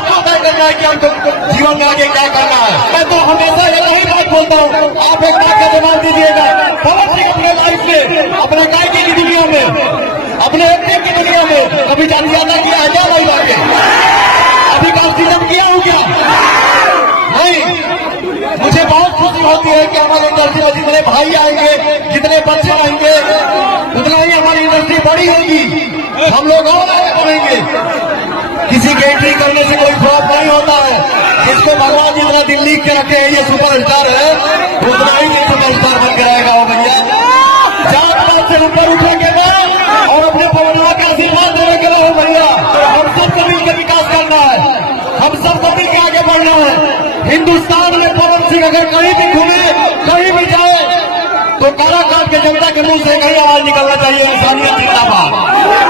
आपको तय करना है कि हमको जीवन में आगे क्या करना है। मैं तो हमेशा यही बात बोलता हूँ, आप एक बात का जवाब दीजिएगा। पवन सिंह अपने लाइफ में, अपने गायकी की दुनिया में, अपने एक्टिंग की दुनिया में कभी जातियाना किया है क्या भाई बात? अभी कास्टिज्म किया हो क्या? नहीं। मुझे बहुत खुशी होती है कि हमारे इंडस्ट्री में जितने भाई आएंगे, जितने बच्चे आएंगे, उतना ही हमारी इंडस्ट्री बड़ी होगी, हम लोग और आगे बढ़ेंगे। किसी की एंट्री करने से कोई फ्लॉप नहीं होता है। जिसको भगवान जितना दिल लिख के रखे हैं ये सुपरस्टार है, उतना ही ये सुपरस्टार बन के रहेगा। वो भैया 4 साल से ऊपर उठेंगे ना और अपने पवनवा का आशीर्वाद देने के लिए भैया हम सबको मिलकर विकास करना है, हम सबको मिलकर आगे बढ़ना है। हिंदुस्तान में पवन सिंह अगर कहीं भी घूमे, कहीं भी जाए तो काराकाट के जनता के मुंह से कहीं आवाज निकलना चाहिए, इंसानियत जिंदाबाद।